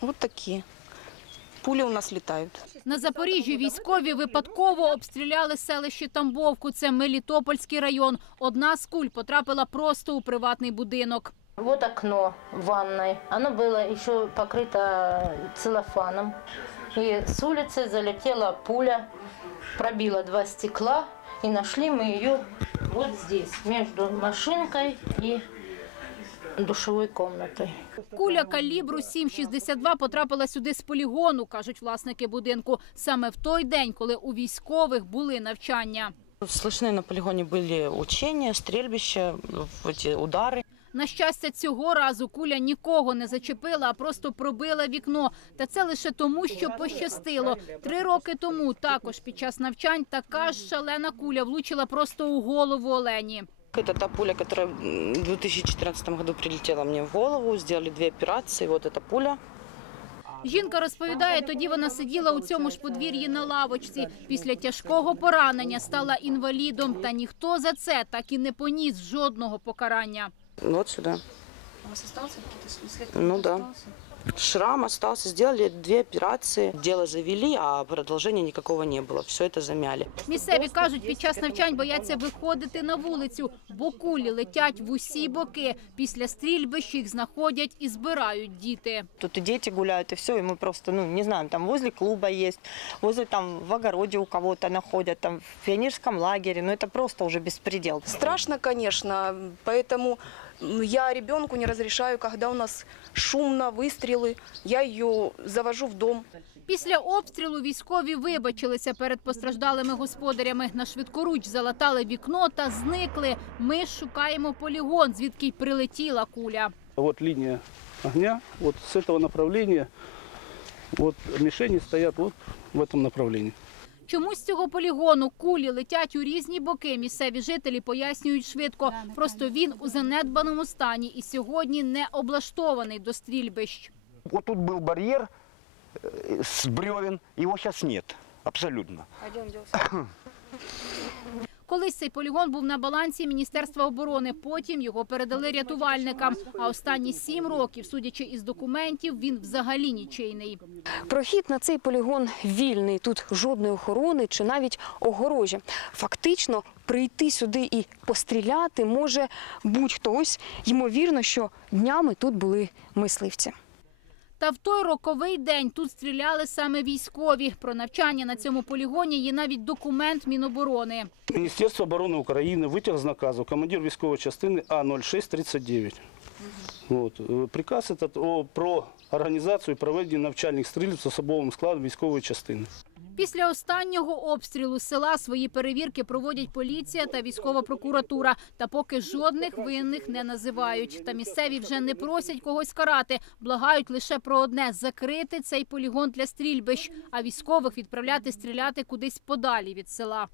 Вот такие. Пули у нас летают. На Запоріжжі військові випадково обстріляли селище Тамбовку. Це Мелітопольський район. Одна з куль потрапила просто у приватний будинок. Вот окно в ванной. Оно было еще покрыто целлофаном. И с улицы залетела пуля, пробила два стекла, и нашли мы ее вот здесь, между машинкой и душевой комнатой. Куля калібру 7,62 потрапила сюди з полігону, кажуть власники будинку. Саме в той день, коли у військових були навчання. Слышны на полигоне были учения, стрельбища, в эти удары. На щастя, цього разу куля нікого не зачепила, а просто пробила вікно. Та це лише тому, що пощастило. Три роки тому також під час навчань така ж шалена куля влучила просто у голову Олені. Это та пуля, которая в 2014 году прилетела мне в голову. Сделали две операции. Вот эта пуля. Жінка розповідає, тоді вона сиділа у цьому ж подвір'ї на лавочці. Після тяжкого поранення стала інвалідом, та ніхто за це так і не поніс жодного покарання. Вот сюда. У вас остался какие-то след? Ну да. Шрам остался. Сделали две операции. Дело завели, а продолжения никакого не было. Все это замяли. Місцеві кажуть, під час навчань бояться виходити на вулицю, бо кулі летять в усі боки. Після стрільбищ їх знаходять і збирають діти. Тут и дети гуляют, и все, и мы просто, ну, не знаем, там возле клуба есть, возле там в огороде у кого-то находят, там в пионерском лагере, ну это просто уже беспредел. Страшно, конечно, поэтому м, я ребенку не разрешаю, когда у нас шумно, выстрелы, я ее завожу в дом. Після обстрілу військові вибачилися перед постраждалими господарями. На швидкоруч залатали вікно та зникли. Ми ж шукаємо полігон, звідки й прилетіла куля. Вот линия огня, вот с этого направления, вот мишени стоят вот в этом направлении. Чому з цього полігону кулі летять у різні боки? Місцеві жителі пояснюють швидко. Просто він у занедбаному стані і сьогодні не облаштований до стрільбищ. Отут тут бар'єр з э, його зараз немає. Абсолютно. Колись цей полігон був на балансі Міністерства оборони. Потім його передали рятувальникам. А останні сім років, судячи із документів, він взагалі нічийний. Прохід на цей полігон вільний. Тут жодної охорони чи навіть огорожі. Фактично, прийти сюди і постріляти може будь-хто. Ось ймовірно, що днями тут були мисливці. Та в той роковий день тут стріляли саме військові. Про навчання на цьому полігоні є навіть документ Міноборони. Міністерство оборони України витяг з наказу командир військової частини А0639. От. Е, Приказ этот о, про організацію і проведення навчальних стрільб з особовим складом військової частини. Після останнього обстрілу села свої перевірки проводять поліція та військова прокуратура. Та поки жодних винних не називають. Та місцеві вже не просять когось карати, благають лише про одне закрити цей полігон для стрільбищ, а військових відправляти стріляти кудись подалі від села.